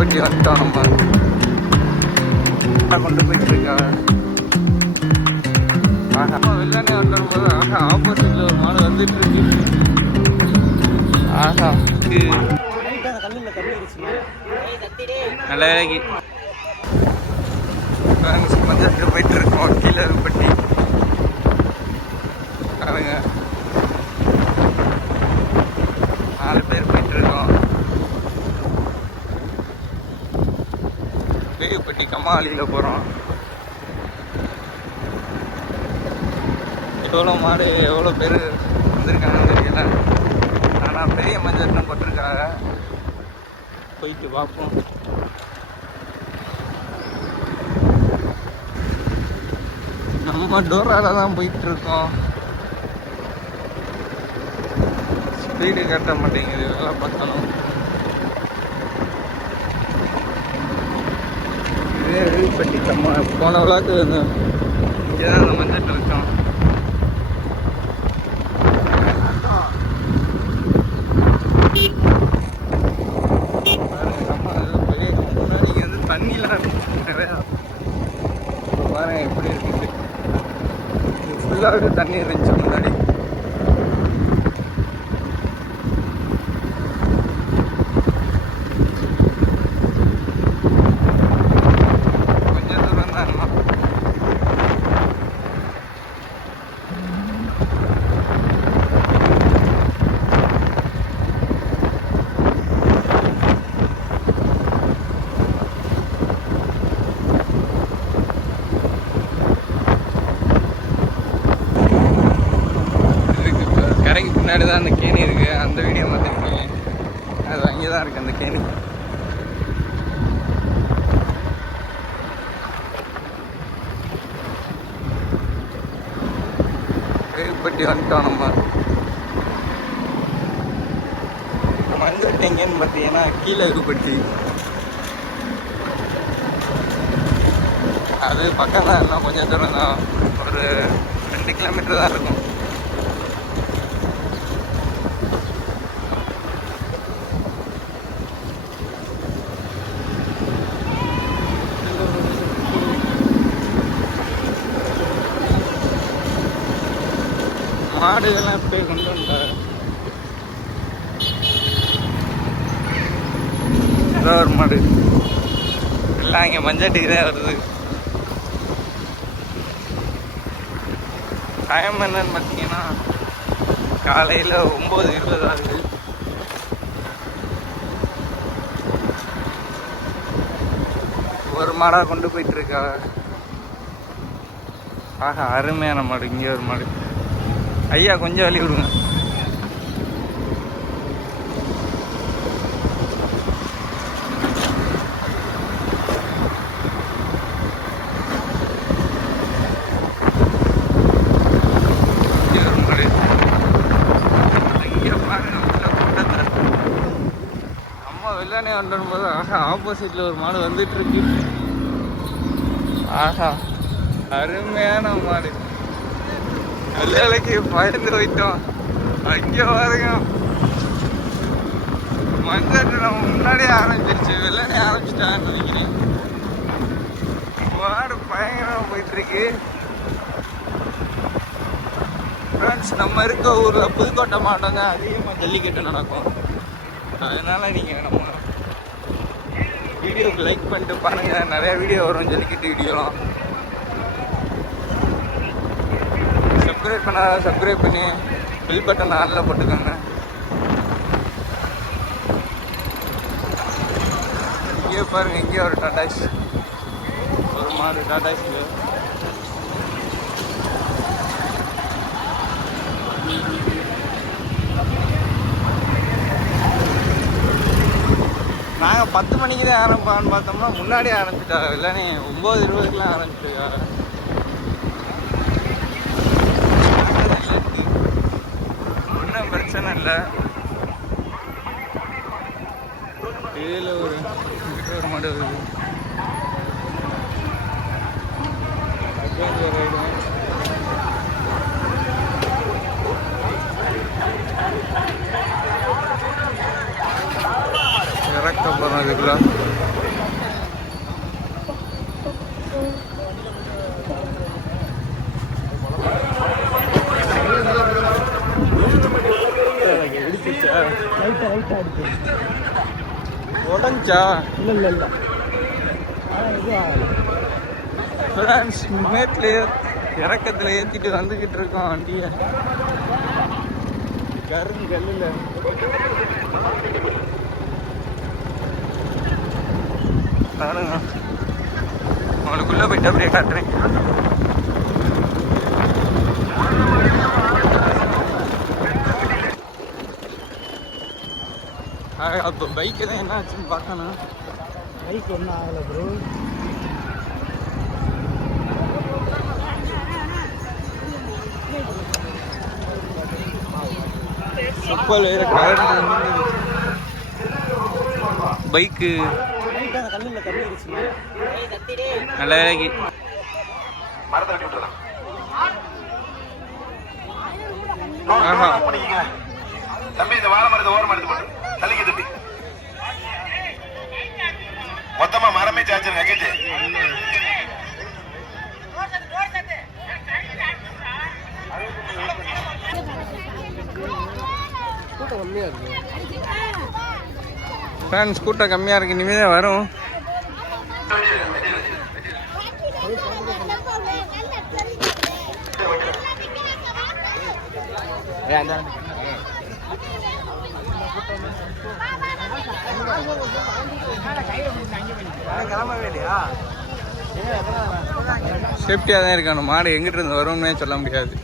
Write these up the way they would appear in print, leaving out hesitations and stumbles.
வேலுப்பட்டி வந்துட்டோம் நம்ம கொண்டு போயிட்டு இருக்கா. வெள்ளானே வந்துடும் போது ஆப்போசிட்ல ஒரு மாடு வந்துட்டு இருக்கு. நல்ல வேலைக்கு மஞ்சள் போயிட்டு இருக்கோம். கீழே பட்டி பாருங்க, 4 பேர் போயிட்டு இருக்கோம். வேலுப்பட்டி கம்மாளியில் போகிறோம். எவ்வளோ மாடு எவ்வளோ பேர் வந்திருக்காங்கன்னு தெரியல. ஆனால் பெரிய மஞ்சள் போட்டிருக்காங்க. போயிட்டு பார்ப்போம். நம்ம டோரால தான் போயிட்டு இருக்கோம். ஸ்பீடு கட்ட மாட்டேங்குது. வேலை பார்த்தாலும் இதே வேலுப்பட்டி கம்மா. போன விழாக்கு இங்கே தான் அந்த மஞ்சள் வச்சோம். தண்ணிலாம் நிறையா பாருங்க எப்படி இருக்குது. ஃபுல்லாகவே தண்ணி இருந்துச்சு முன்னாடி. கொஞ்சம் தூரம் தான் எல்லாம். கரைக்கு பின்னாடி தான் அந்த கேணி இருக்குது. அந்த வீடியோ பார்த்துருக்கீங்க. அது அங்கே தான் இருக்குது அந்த கேணி. வேலுப்பட்டி வந்துட்டோம் நம்ம. மஞ்சள் எங்கேன்னு பார்த்தீங்கன்னா கீழே வேலுப்பட்டி. அது பக்கம் தான், எல்லாம் கொஞ்சம் தூரம் தான். ஒரு 2 கிலோமீட்டர் தான் இருக்கும். மாடுகள்லாம் போய் கொண்டு வந்தாங்க. ஏதோ ஒரு மாடு எல்லாம் இங்கே மஞ்சட்டுக்கு தான் வருது. டைம் என்னன்னு பார்த்தீங்கன்னா காலையில் 9:20 ஆகுது. ஒரு மாடாக கொண்டு போயிட்டு இருக்கா. ஆஹா, அருமையான மாடு. இங்கே ஒரு மாடு. ஐயா கொஞ்சம் வழி விடுங்க. அம்மா வெள்ளானே வந்துடும் போது ஆப்போசிட்ல ஒரு மாடு வந்துட்டு இருக்கு. ஆஹா, அருமையான மாடு. வேலைக்கு பயந்து போயிட்டோம். அங்கே பாருங்க, மஞ்சள் நம்ம முன்னாடியே ஆரம்பிச்சிருச்சு. வெள்ளானே ஆரம்பிச்சிட்டான்னு நினைக்கிறேன். மாடு பயங்கரமாக போயிட்டு இருக்கு. ஃப்ரெண்ட்ஸ், நம்ம இருக்க ஊரில் புதுக்கோட்டை மாவட்டங்க அதிகமாக ஜல்லிக்கட்டு நடக்கும். அதனால் நீங்கள் நம்ம வீடியோவுக்கு லைக் பண்ணிட்டு பாருங்கள். நிறையா வீடியோ வரும் ஜல்லிக்கட்டு வீடியோலாம். சப்ஸ்கிரைப் பண்ணாத சப்ஸ்கிரைப் பண்ணி பெல் பட்டன் ஆளில் போட்டுக்கோங்க. இங்கே பாருங்கள், இங்கே ஒரு டாடாஸ், ஒரு மாடு டாடாஸ். நாங்கள் 10 மணிக்கு தான் ஆரம்பிப்பான்னு பார்த்தோம்னா முன்னாடியே ஆரம்பிச்சிட்டா. இல்லைன்னு 9:20க்குலாம் ஆரம்பிச்சிட்டா. ஒன்றும் பிரச்சனை இல்லை. கீழே ஒரு மாடு வருது. இறக்க போகிறோம் இதுக்குள்ள. உடஞ்சா இல்லை ஃப்ரான்ஸ் மேட்ல இறக்கத்தில் ஏற்றிட்டு வந்துக்கிட்டு இருக்கோம் வண்டியை கருங்கல்லில். பாருங்க உங்களுக்குள்ளே போயிட்டு அப்படியே காட்டுறேன். அப்போ பைக்கு தான் என்ன ஆச்சுன்னு பார்க்கணும். பைக் ஒன்றும் ஆகலை ப்ரோ. சப்பல் வேற கரண்ட் பைக்கு கல்லில் கட்டிடுச்சு. நல்ல வேலைக்கு தம்பி இந்த வாழை மரத்தை ஓரம் எடுத்து போட்டு தள்ளிக்க தம்பி. மொத்தமா மரமே சாச்சிருங்க கேட்டு. ஃப்ரெண்ட்ஸ் கூட்டம் கம்மியாக இருக்கு, இனிமேல் தான் வரும். சேஃப்டியாக தான் இருக்கணும். மாடு எங்கிட்ட இருந்து வரும்னே சொல்ல முடியாது.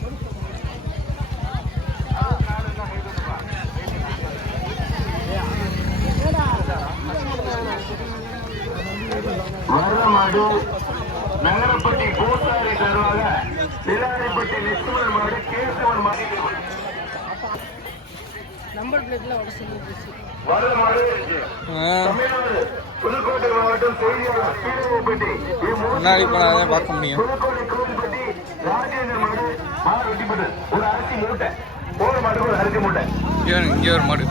மாடு நகரப்பட்டி கூட்டாளி சார்பாக நிலாரிப்பட்டி நிஸ்மன் மாடு கேசவன் மாடு நம்பர் பிளேட்ல வர மாடு தமிழ்நாடு புதுக்கோட்டை மாவட்டம் செய்தியாளர் கீழப்பட்டி முன்னாடி போனாதான் பார்க்க முடியும். புதுக்கோட்டை கோவில்பட்டி ராஜேந்திர மாடு மாடு வெட்டிப்பட்டு ஒரு அரிசி மூட்டை போற மாட்டுக்கு ஒரு அரிசி மூட்டை. இங்கே ஒரு மாடு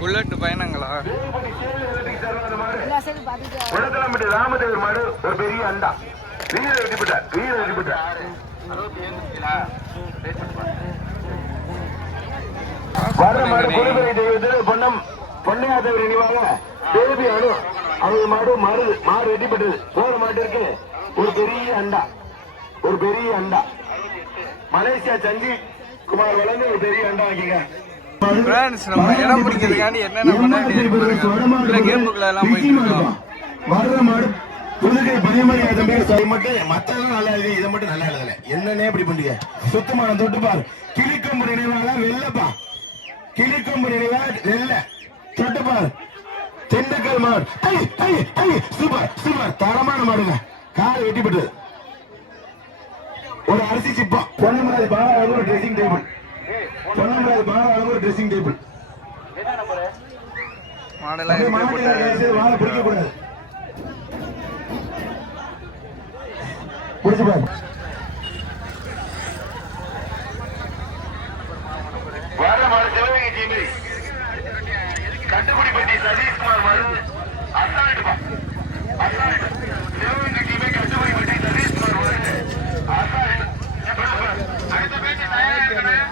புல்லட் பயணங்களா? உலகம்பட்டி ராமதேவர் மாடு ஒரு பெரிய அண்டா வீர வெட்டிப்பட்ட வீர வெட்டிப்பட்ட வர மாடு குழுமுறை தெய்வத்தில் பொன்னம் பொன்னையாதவர் நினைவாக தேவி அணு அவங்க மாடு மாடு வெட்டிப்பட்டது. போற மாட்டிற்கு ஒரு பெரிய அண்டா ஒரு பெரிய அண்டா மலேசியா சஞ்சி குமார் வளர்ந்து ஒரு பெரிய அண்டா வாங்கிங்க. நம்ம இடம் பிடிக்கிறதுக்காண்டி என்னென்ன பண்ண கேமுக்குள்ள எல்லாம் போயிட்டு இருக்கோம். வர்ற மாடு புதுகை பனிமணி மட்டும் மத்தெல்லாம் நல்லா இருக்கு, இதை மட்டும் நல்லா எழுதல. என்னன்னே இப்படி பண்றீங்க? சுத்தமான தொட்டுப்பார் கிளிக்கொம்பு நினைவாக வெள்ளப்பா கிளிக்கொம்பு நினைவா வெள்ள தொட்டுப்பார் திண்டுக்கல் மாடு. சூப்பர் சூப்பர் தரமான மாடுங்க. கால் வெட்டிப்பட்டு ஒரு அரிசி சிப்பா பொன்னமராஜ் பாலா ஒரு ட்ரெஸ்ஸிங் டேபிள் பொன்னமராஜ் பாலா ஒரு ட்ரெஸ்ஸிங் டேபிள் மாடெல்லாம் வாழை பிடிக்க கூடாது. பிடிச்சு பாரு. வர மாடு சிவகங்கை டீம் கட்டுப்படிப்பட்டி சதீஷ்குமார் மாடு அசால்ட்டுப்பா அசால்ட் சிவகங்கை டீமே கட்டுப்படிப்பட்டி சதீஷ்குமார் மாடு அசால்ட். அடுத்த பேச்சு தயாரிக்கணும்.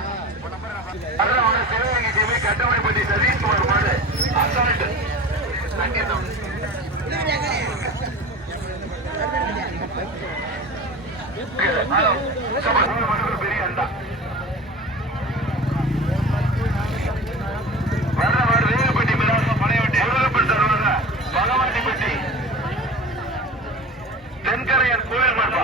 சிவகங்கை டீமே கட்டுப்படிப்பட்டி சதீஷ்குமார் மாடு அசால்ட். பெரிய அண்டா வர்றவாறு வேகப்பட்டி மிராசம் பழையவட்டி முருகப்பன் தருவாங்க பகவாட்டிப்பட்டி தென்கரையன் கோயில் மார்பா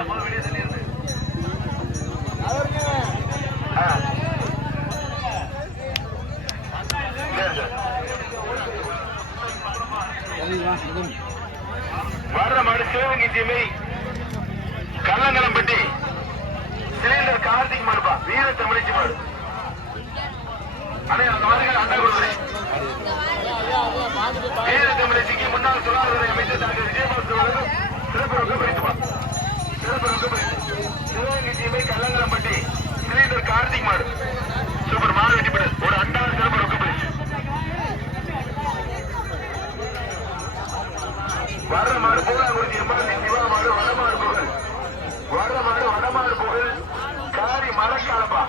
வர்ற மாடு சிவகங்கை தீமை கள்ளங்கலம்பட்டி சிலிண்டர் கார்த்திக் மாடுப்பா வீர தமிழிச்சி மாடு. அண்ணே அந்த மாதிரி அண்டா கொடுக்குறேன். வீர தமிழிச்சிக்கு முன்னாள் சுகாதார அமைச்சர் டாக்டர் விஜயபாஸ்கர் அவர்கள் சிறப்பு ரொக்கப்படித்துப்பா சிறப்பு ரொக்கப்படித்து சிவகங்கை தீமை கள்ளங்கலம்பட்டி சிலிண்டர் கார்த்திக் மாடு சூப்பர் மாடு வெட்டிப்படு ஒரு அண்டா சிறப்பு ரொக்கப்படிச்சு. வர்ற மாடு பூராங்குறிச்சி எம்ஆர்சி சிவா மாடு வடமாடு புகழ் வர்ற மாடு வடமாடு புகழ் காரி மரக்காலப்பா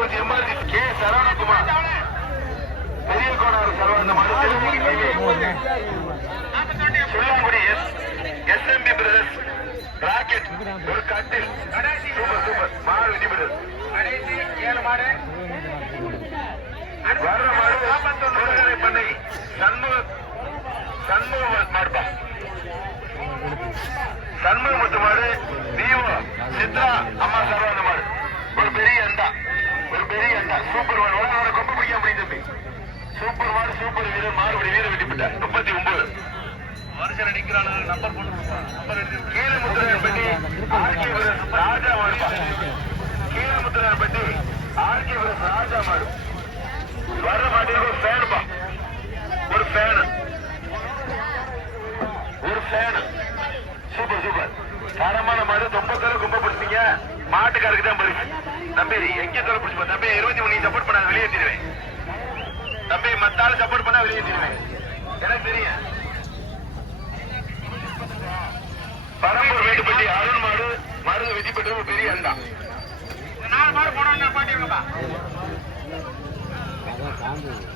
கள்ளக்குறிச்சி எம்ஆர்டி கே சரவணகுமார் பெரிய கோடாறு சரவண மாடு சில்லாங்குடி எஸ்எம்பி பிரதர்ஸ் ராக்கெட் ஒரு கட்டில் சூப்பர் சூப்பர் மாடு வெற்றி பெறுது வர்ற மாடு முருகனை பண்ணை சண்முக மாடுப்பா சண்முகமுத்து மாடு தீவோ சித்ரா அம்மா சரவண மாடு ஒரு பெரிய அண்டா சூப்பர் மாடு வளர கொம்ப பிடிக்க முடியும் தம்பி சூப்பர் மாடு சூப்பர் வீரர் மாறுபடி வீரர் வெட்டிவிட்டார் 39 வருஷம் நிக்கிறாங்க நம்பர் போட்டு கீழமுத்திரன்பட்டி ஆர்கே ராஜா மாடு கீழமுத்திரன்பட்டி ஆர்கே ராஜா மாடு வர்ற மாட்டிற்கு ஒரு ஃபேனுப்பா ஒரு ஃபேனு சூப்பர் சூப்பர் தரமான மாடு தொம்பத்தோட கும்பப்படுத்தீங்க மாட்டுக்காருக்கு தான் பரிசு தம்பி எங்க தொலை பிடிச்சு தம்பி 23 நீ சப்போர்ட் பண்ண வெளியேற்றிடுவேன் தம்பி மத்தால சப்போர்ட் பண்ண வெளியேற்றிடுவேன் எனக்கு தெரியும் பரம்பூர் வேட்டுப்பட்டி அருண் மாடு மருந்து வெட்டி பெற்றது ஒரு பெரிய அண்டா 4 மாடு போனா பாட்டிருக்கா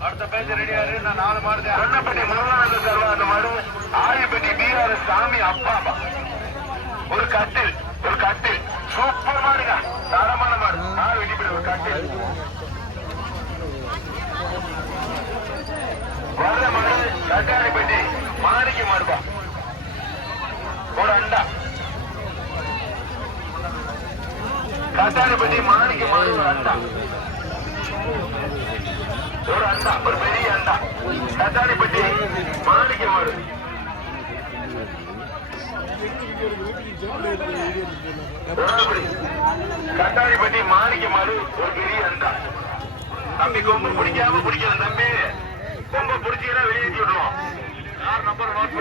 அடுத்த பேச ரெடியாரு நான் 4 மாடு சொன்னப்பட்டி முதலாவது தருவா அந்த மாடு ஆயிப்பட்டி பிஆர்எஸ் சாமி அப்பா ஒரு கட்டில் சூப்பர் மாடுங்க தரமான மாடு நாலு வெடிப்படி ஒரு கட்டில் வர்ற மாடு கட்டாரிப்பட்டி மாணிக்க மாடுப்பா ஒரு அண்டா கட்டாரிப்பட்டி மாணிக்க மாடு ஒரு அண்டா ஒரு பெரிய அண்டா கட்டாரிப்பட்டி மாணிக்க மாடு கட்டாரிப்பட்டி மாணிக்க மாடு ஒரு பெரிய அண்டா தம்பி கொம்பு பிடிக்கல தம்பி கொம்பு பிடிச்சா வெளியேற்றி விடுவோம்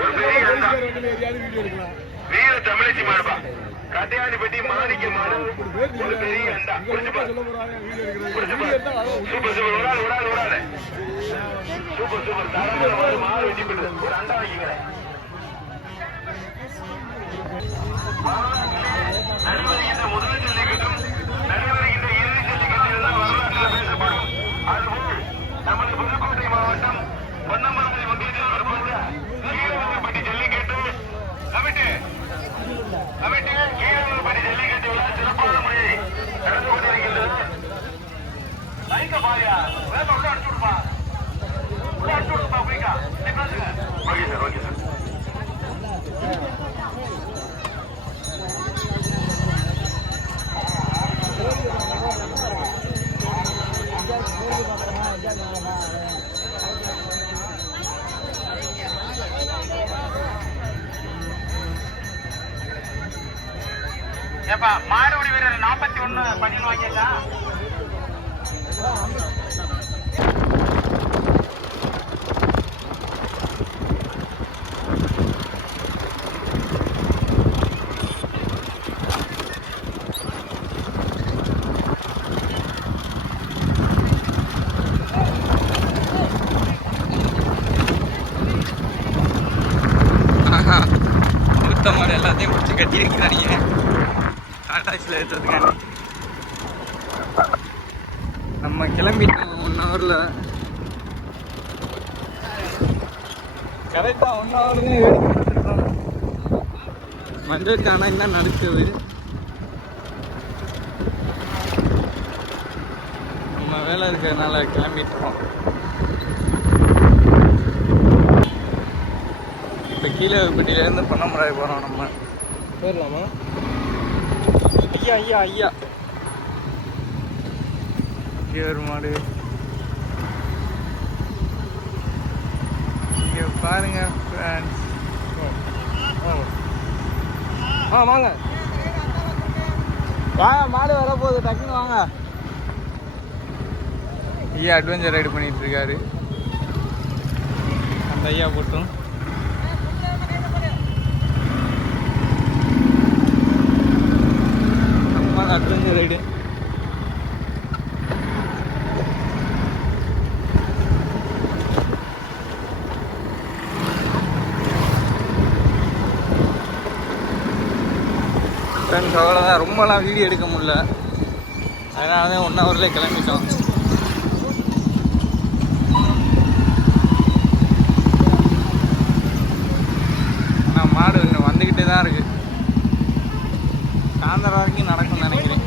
ஒரு பெரிய அண்டா வீர தமிழச்சி மாடுப்பா கட்டையாடிப்பட்டி மாணிக்க மாடு ஒரு பெரிய அண்டா சூப்பர் விடாது சூப்பர் தரமான மாடு வெட்டி பெற்று ஒரு அண்டா வைக்கிறேன் நடைபெறுகின்ற முதல் ஜல்லிக்கட்டும் நடைபெறுகின்ற இறுதி ஜல்லிக்கட்டில் எல்லாம் வரலாற்றில் பேசப்படும் அதுபோல் நமது புதுக்கோட்டை மாவட்டம் பொன்னமராவதி ஒன்றியத்தில் வரப்பட்ட கீழவரப்பட்டி ஜல்லிக்கட்டு கமிட்டி கீழவரப்பட்டி ஜல்லிக்கட்டு விழா சிறப்பான முறையை நடந்து கொண்டிருக்கின்றது. பாரியா உள்ள அடிச்சு விடுப்பா போய்க்கா ஓகே சார் ஏப்பா மாடுபிடி வீரர் 41 பதில் வாங்கியா மாடு எல்லாத்தையும் பிடிச்சி கட்டியிருக்கிறாங்க டாடாஸில் ஏற்றுறதுக்கான. நம்ம கிளம்பிட்டோம் 1 ஹவரில் கரெக்டாக 1 ஹவர் தான் எடுத்துருக்கோம். வந்திருக்கானா என்ன நடக்குது நம்ம வேலை இருக்கிறதுனால கிளம்பிட்டுருக்கோம். இப்போ கீழப்பட்டியிலேருந்து பொன்னமராவதி போகிறோம். நம்ம போயிடலாமா? ஐயா ஒரு மாடு இங்கே பாருங்க ஃப்ரெண்ட்ஸ். வாங்க மாடு வரப்போகுது, டக்குன்னு வாங்க. ஐயா அட்வென்ச்சர் ரைடு பண்ணிட்டு இருக்காரு. அந்த ஐயா போட்டும் அட்வென்ச்சர் ரைடு. ஃப்ரெண்ட்ஸ் அவ்வளோதான், ரொம்பலாம் வீடியோ எடுக்க முடியல. அதனால தான் 1 ஹவர்லேயே கிளம்பிட்டோம். ஆனால் மாடு இன்னும் வந்துக்கிட்டே தான் இருக்குது. சாயந்தரம் வரைக்கும் நடக்கும்னு நினைக்கிறேன்.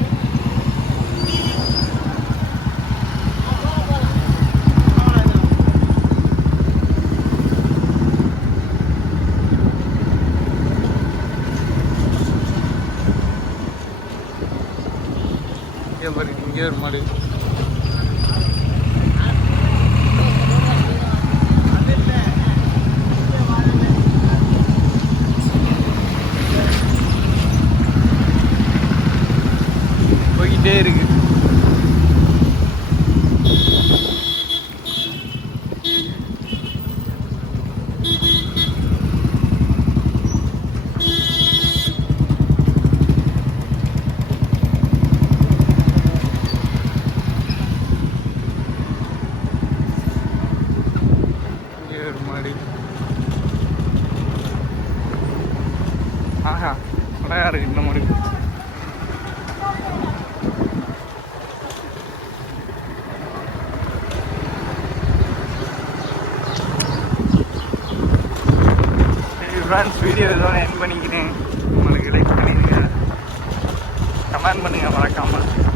இங்கே ஒரு மாடு. போய்கிட்டே இருக்கு. ஆஹா, அழகா இருக்கு இந்த மாடு. ஃப்ரெண்ட்ஸ், வீடியோ இதோட எண்ட் பண்ணிக்கிறேன். உங்களுக்கு லைக் பண்ணிடுங்க, கமெண்ட் பண்ணுங்கள் மறக்காமல்.